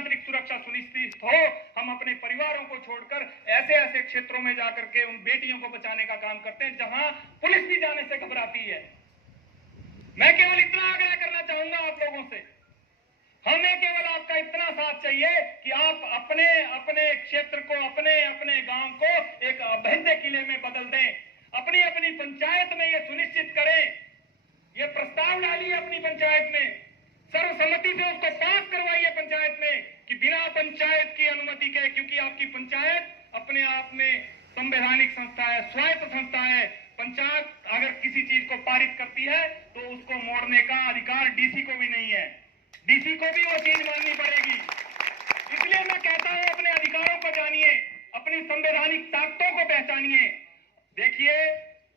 आंतरिक सुरक्षा सुनिश्चित हो, हम अपने परिवारों को छोड़कर ऐसे ऐसे क्षेत्रों में जाकर के उन बेटियों को बचाने का काम करते हैं जहां पुलिस भी जाने से घबराती है। मैं केवल इतना आग्रह करना चाहूंगा आप लोगों से, हमें केवल आपका इतना साथ चाहिए कि आप अपने अपने क्षेत्र को, अपने अपने गांव को एक अभेद्य किले में बदल दें। अपनी अपनी पंचायत में यह सुनिश्चित करें, यह प्रस्ताव डालिए अपनी पंचायत में, सर्वसम्मति से उसको पास करवाइए पंचायत में कि बिना पंचायत की अनुमति के, क्योंकि आपकी पंचायत अपने आप में संवैधानिक संस्था है, स्वायत्त संस्था है। पंचायत अगर किसी चीज को पारित करती है तो उसको मोड़ने का अधिकार डीसी को भी नहीं है, डीसी को भी वो चीज माननी पड़ेगी। इसलिए मैं कहता हूं अपने अधिकारों को जानिए, अपनी संवैधानिक ताकतों को पहचानिए। देखिए,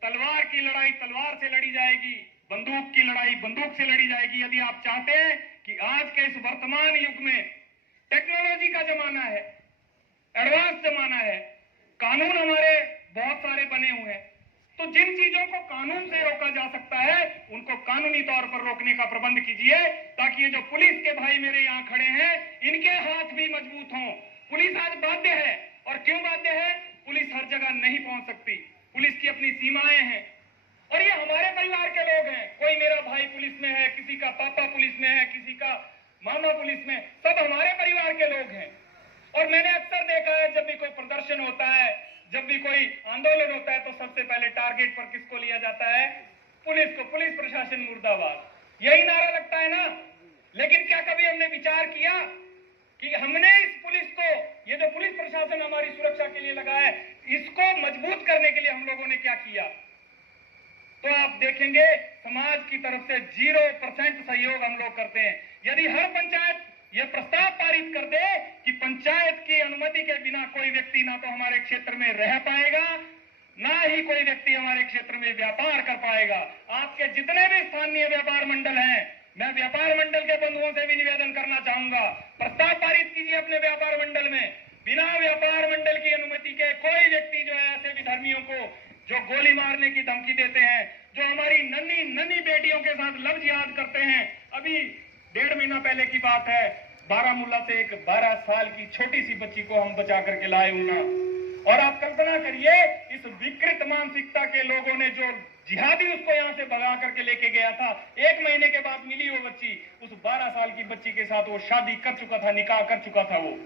तलवार की लड़ाई तलवार से लड़ी जाएगी, बंदूक की लड़ाई बंदूक से लड़ी जाएगी। यदि आप चाहते हैं कि आज के इस वर्तमान युग में टेक्नोलॉजी का जमाना है, एडवांस जमाना है, कानून हमारे बहुत सारे बने हुए हैं, तो जिन चीजों को कानून से रोका जा सकता है उनको कानूनी तौर पर रोकने का प्रबंध कीजिए, ताकि ये जो पुलिस के भाई मेरे यहाँ खड़े हैं इनके हाथ भी मजबूत हों। पुलिस आज बाध्य है, और क्यों बाध्य है? पुलिस हर जगह नहीं पहुंच सकती, पुलिस की अपनी सीमाएं हैं, और ये हमारे परिवार के लोग हैं। कोई मेरा भाई पुलिस में है, किसी का पापा पुलिस में है, किसी का मामा पुलिस में, सब हमारे परिवार के लोग हैं। और मैंने अक्सर देखा है जब भी कोई प्रदर्शन होता है, जब भी कोई आंदोलन होता है, तो सबसे पहले टारगेट पर किसको लिया जाता है? पुलिस को। पुलिस प्रशासन मुर्दाबाद, यही नारा लगता है ना। लेकिन क्या कभी हमने विचार किया कि हमने इस पुलिस को, ये जो पुलिस प्रशासन हमारी सुरक्षा के लिए लगा है, इसको मजबूत करने के लिए हम लोगों ने क्या किया? तो आप देखेंगे समाज की तरफ से 0% सहयोग हम लोग करते हैं। यदि हर पंचायत यह प्रस्ताव पारित कर दे कि पंचायत की अनुमति के बिना कोई व्यक्ति ना तो हमारे क्षेत्र में रह पाएगा, ना ही कोई व्यक्ति हमारे क्षेत्र में व्यापार कर पाएगा। आपके जितने भी स्थानीय व्यापार मंडल हैं, मैं व्यापार मंडल के बंधुओं से भी निवेदन करना चाहूंगा, प्रस्ताव पारित कीजिए अपने व्यापार मंडल में। बिना व्यापार मंडल की अनुमति के कोई व्यक्ति जो है ऐसे विधर्मियों को जो गोली मारने की धमकी देते हैं, जो हमारी नन्ही नन्ही बेटियों के साथ लव जिहाद करते हैं। अभी 1.5 महीना पहले की बात है, बारामूला से एक 12 साल की छोटी सी बच्ची को हम बचा करके लाए उन्ना। और आप कल्पना करिए, इस विकृत मानसिकता के लोगों ने, जो जिहादी उसको यहाँ से भगा करके लेके गया था, 1 महीने के बाद मिली वो बच्ची, उस 12 साल की बच्ची के साथ वो शादी कर चुका था, निकाह कर चुका था वो।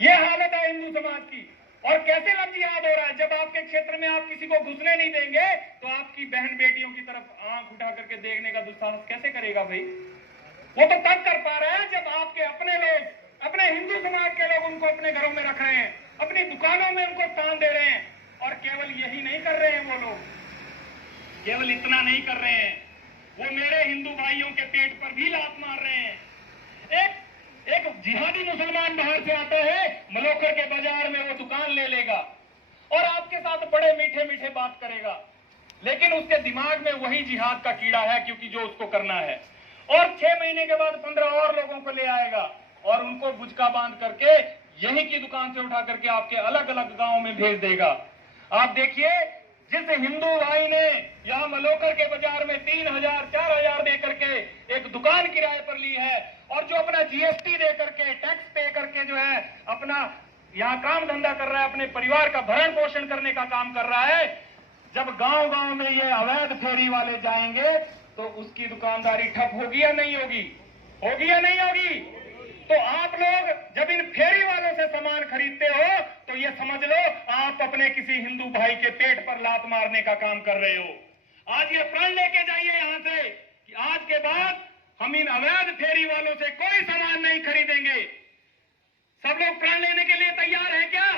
ये हालत है हिंदू समाज की। और कैसे लव जिहाद हो रहा है? जब आपके क्षेत्र में आप किसी को घुसने नहीं देंगे तो आपकी बहन बेटियों की तरफ आंख उठा करके देखने का दुस्साहस कैसे करेगा भाई? वो तो तब कर पा रहा है जब आपके अपने लोग, अपने हिंदू समाज के लोग उनको अपने घरों में रख रहे हैं, अपनी दुकानों में उनको तान दे रहे हैं। और केवल यही नहीं कर रहे हैं वो लोग, केवल इतना नहीं कर रहे हैं, वो मेरे हिंदू भाइयों के पेट पर भी लात मार रहे हैं। एक जिहादी मुसलमान बाहर से आता है, मलोकर के बाजार में वो दुकान ले लेगा और आपके साथ बड़े मीठे मीठे बात करेगा, लेकिन उसके दिमाग में वही जिहाद का कीड़ा है, क्योंकि जो उसको करना है। और 6 महीने के बाद 15 और लोगों को ले आएगा और उनको बुझका बांध करके यहीं की दुकान से उठा करके आपके अलग अलग गांव में भेज देगा। आप देखिए, जिस हिंदू भाई ने यहाँ मलोकर के बाजार में 3,000 4,000 दे करके एक दुकान किराए पर ली है, और जो अपना जीएसटी दे करके, टैक्स पे करके जो है अपना यहाँ काम धंधा कर रहा है, अपने परिवार का भरण पोषण करने का काम कर रहा है, जब गांव गांव में ये अवैध फेरी वाले जाएंगे तो उसकी दुकानदारी ठप होगी या नहीं होगी? होगी या नहीं होगी? तो आप लोग जब इन फेरी वालों से सामान खरीदते हो तो ये समझ लो आप अपने किसी हिंदू भाई के पेट पर लात मारने का काम कर रहे हो। आज ये प्रण लेके जाइए यहां से कि आज के बाद हम इन अवैध फेरी वालों से कोई सामान नहीं खरीदेंगे। सब लोग प्रण लेने के लिए तैयार हैं क्या?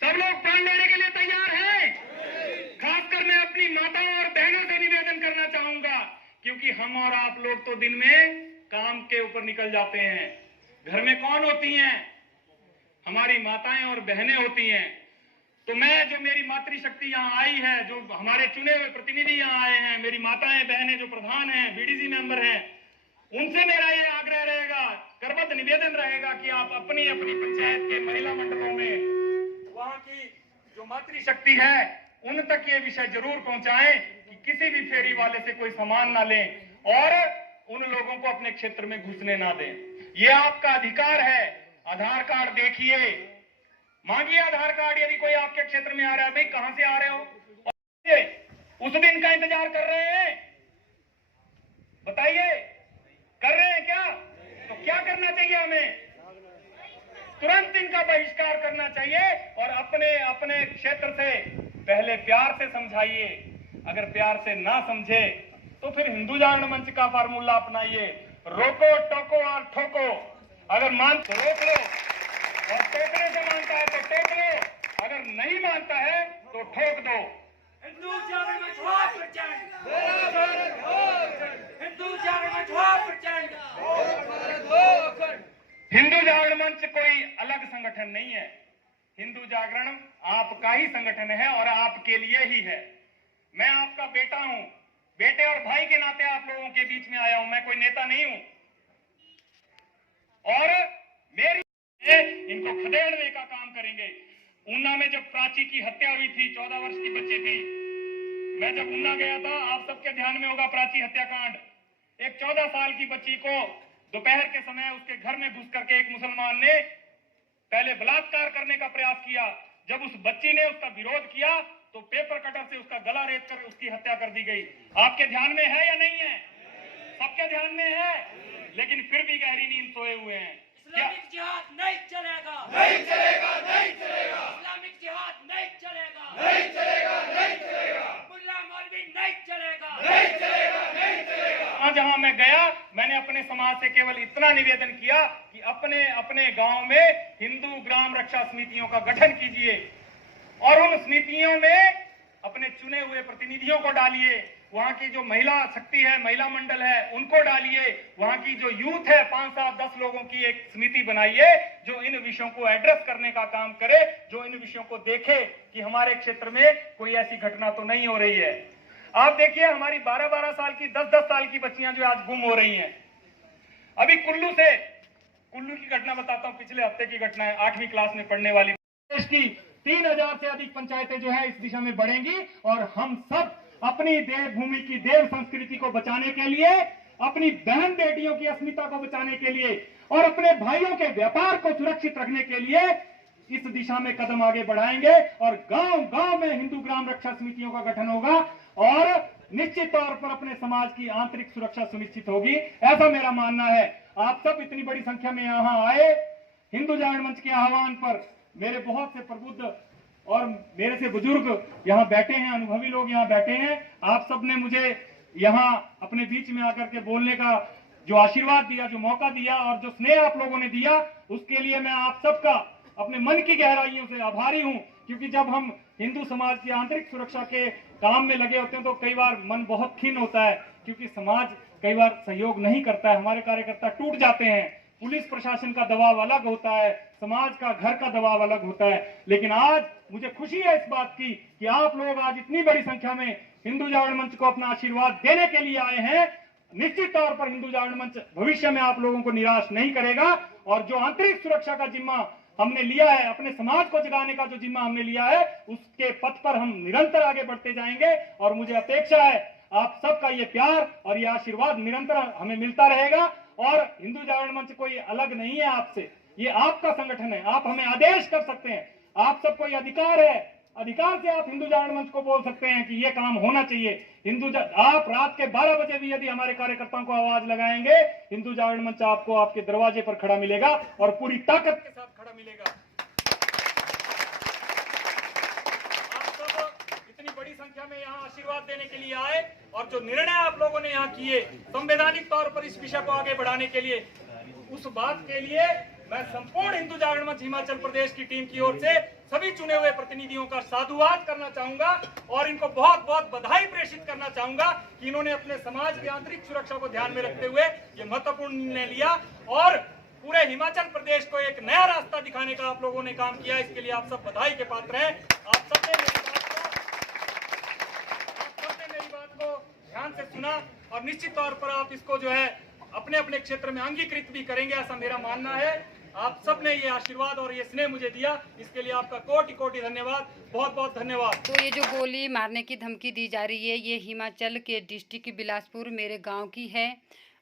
सब लोग प्रण लेने के लिए तैयार हैं? खासकर मैं अपनी माताओं और बहनों से निवेदन करना चाहूंगा, क्योंकि हम और आप लोग तो दिन में काम के ऊपर निकल जाते हैं। घर में कौन होती हैं? हमारी माताएं और बहनें होती हैं। तो मैं, जो मेरी मातृशक्ति यहाँ आई है, जो हमारे चुने हुए प्रतिनिधि यहाँ आए हैं, मेरी माताएं बहनें जो प्रधान हैं, बीडीसी मेंबर हैं, उनसे मेरा ये आग्रह रहेगा, करबद्ध निवेदन रहेगा कि आप अपनी अपनी पंचायत के महिला मंडलों में वहां की जो मातृशक्ति है उन तक ये विषय जरूर पहुंचाएं कि किसी भी फेरी वाले से कोई सामान ना लें। और उन लोगों को अपने क्षेत्र में घुसने ना दें। ये आपका अधिकार है। आधार कार्ड देखिए, मांगिए आधार कार्ड यदि कोई आपके क्षेत्र में आ रहा है। भाई कहां से आ रहे हो, उस दिन का इंतजार कर रहे हैं? बताइए, कर रहे हैं क्या? तो क्या करना चाहिए हमें? तुरंत इनका बहिष्कार करना चाहिए और अपने अपने क्षेत्र से पहले प्यार से समझाइए। अगर प्यार से ना समझे तो फिर हिंदू जागरण मंच का फार्मूला अपनाइए, रोको टोको और ठोको। अगर मान तो रोक लो, और टोकने से मानता है तो टोक लो, अगर नहीं मानता है तो ठोक दो। हिंदू जागरण मंच हो प्रचंड, हिंदू जागरण मंच हो प्रचंड, हिंदू जागरण मंच कोई अलग संगठन नहीं है। हिंदू जागरण आपका ही संगठन है और आपके लिए ही है। मैं आपका बेटा हूं, बेटे और भाई के नाते आप लोगों के बीच में आया हूं। मैं कोई नेता नहीं हूं और मेरी इनको खदेड़ने का काम करेंगे। ऊना में जब प्राची की हत्या हुई थी, 14 वर्ष की बच्ची थी, मैं जब ऊना गया था, आप सबके ध्यान में होगा प्राची हत्याकांड। एक 14 साल की बच्ची को दोपहर के समय उसके घर में घुस करके एक मुसलमान ने पहले बलात्कार करने का प्रयास किया। जब उस बच्ची ने उसका विरोध किया तो पेपर कटर से उसका गला रेत कर उसकी हत्या कर दी गई। आपके ध्यान में है या नहीं है? सबके ध्यान में है, लेकिन फिर भी गहरी नींद सोए हुए हैं। इस्लामिक जिहाद नहीं चलेगा, नहीं चलेगा, नहीं चलेगा, इस्लामिक जिहाद नहीं चलेगा, नहीं चलेगा, नहीं चलेगा, मुल्ला मौलवी नहीं चलेगा, नहीं चलेगा, नहीं चलेगा। जहां मैं गया, मैंने अपने समाज से केवल इतना निवेदन किया कि अपने अपने गांव में हिंदू ग्राम रक्षा समितियों का गठन कीजिए और उन समितियों में अपने चुने हुए प्रतिनिधियों को डालिए। वहां की जो महिला शक्ति है, महिला मंडल है, उनको डालिए। वहां की जो यूथ है, 5, 7, 10 लोगों की एक समिति बनाइए जो इन विषयों को एड्रेस करने का काम करे, जो इन विषयों को देखे कि हमारे क्षेत्र में कोई ऐसी घटना तो नहीं हो रही है। आप देखिए, हमारी 12-12 साल की, 10-10 साल की बच्चियां जो आज गुम हो रही हैं। अभी कुल्लू की घटना बताता हूं, पिछले हफ्ते की घटना है। 8वीं क्लास में पढ़ने वाली देश की 3000 से अधिक पंचायतें जो है इस दिशा में बढ़ेंगी और हम सब अपनी देवभूमि की देव संस्कृति को बचाने के लिए, अपनी बहन बेटियों की अस्मिता को बचाने के लिए और अपने भाइयों के व्यापार को सुरक्षित रखने के लिए इस दिशा में कदम आगे बढ़ाएंगे और गांव-गांव में हिंदू ग्राम रक्षा समितियों का गठन होगा और निश्चित तौर पर अपने समाज की आंतरिक सुरक्षा सुनिश्चित होगी। ऐसा मेरा मानना है। आप सब इतनी बड़ी संख्या में यहां आए हिंदू जागरण मंच के आह्वान पर। मेरे बहुत से प्रबुद्ध और मेरे से बुजुर्ग यहाँ बैठे हैं, अनुभवी लोग यहाँ बैठे हैं। आप सब ने मुझे यहाँ अपने बीच में आकर के बोलने का जो आशीर्वाद दिया, जो मौका दिया और जो स्नेह आप लोगों ने दिया, उसके लिए मैं आप सबका अपने मन की गहराइयों से आभारी हूँ। क्योंकि जब हम हिंदू समाज की आंतरिक सुरक्षा के काम में लगे होते हैं तो कई बार मन बहुत खिन्न होता है, क्योंकि समाज कई बार सहयोग नहीं करता है, हमारे कार्यकर्ता टूट जाते हैं। पुलिस प्रशासन का दबाव अलग होता है, समाज का, घर का दबाव अलग होता है। लेकिन आज मुझे खुशी है इस बात की कि आप लोग आज इतनी बड़ी संख्या में हिंदू जागरण मंच को अपना आशीर्वाद देने के लिए आए हैं। निश्चित तौर पर हिंदू जागरण मंच भविष्य में आप लोगों को निराश नहीं करेगा और जो आंतरिक सुरक्षा का जिम्मा हमने लिया है, अपने समाज को जगाने का जो जिम्मा हमने लिया है, उसके पथ पर हम निरंतर आगे बढ़ते जाएंगे और मुझे अपेक्षा है आप सबका ये प्यार और ये आशीर्वाद निरंतर हमें मिलता रहेगा। और हिंदू जागरण मंच कोई अलग नहीं है आपसे, ये आपका संगठन है। आप हमें आदेश कर सकते हैं, आप सबको ये अधिकार है, अधिकार से आप हिंदू जागरण मंच को बोल सकते हैं कि ये काम होना चाहिए। आप रात के 12 बजे भी यदि हमारे कार्यकर्ताओं को आवाज लगाएंगे, हिंदू जागरण मंच आपको आपके दरवाजे पर खड़ा मिलेगा और पूरी ताकत के साथ खड़ा मिलेगा। आप सब इतनी बड़ी संख्या में यहाँ आशीर्वाद देने के लिए आए और जो निर्णय आप लोगों ने यहाँ किए संवैधानिक तौर पर इस विषय को आगे बढ़ाने के लिए, उस बात के लिए मैं संपूर्ण हिंदू जागरण मंच हिमाचल प्रदेश की टीम की ओर से सभी चुने हुए प्रतिनिधियों का साधुवाद करना चाहूंगा और इनको बहुत बहुत बधाई प्रेषित करना चाहूंगा कि इन्होंने अपने समाज की आंतरिक सुरक्षा को ध्यान में रखते हुए ये महत्वपूर्ण निर्णय लिया और पूरे हिमाचल प्रदेश को एक नया रास्ता दिखाने का आप लोगों ने काम किया। इसके लिए आप सब बधाई के पात्र हैं। आप सबने मेरी बात को ध्यान से सुना और निश्चित तौर पर आप इसको जो है अपने अपने क्षेत्र में अंगीकृत भी करेंगे, ऐसा मेरा मानना है। आप सबने ये आशीर्वाद और ये स्नेह मुझे दिया, इसके लिए आपका कोटि कोटि धन्यवाद, बहुत बहुत धन्यवाद। तो ये जो गोली मारने की धमकी दी जा रही है, ये हिमाचल के डिस्ट्रिक्ट बिलासपुर मेरे गांव की है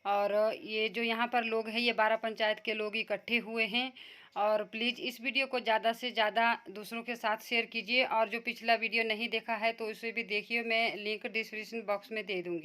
और ये जो यहाँ पर लोग हैं, ये 12 पंचायत के लोग इकट्ठे हुए हैं। और प्लीज़ इस वीडियो को ज़्यादा से ज़्यादा दूसरों के साथ शेयर कीजिए, और जो पिछला वीडियो नहीं देखा है तो उसे भी देखिए, मैं लिंक डिस्क्रिप्शन बॉक्स में दे दूँगी।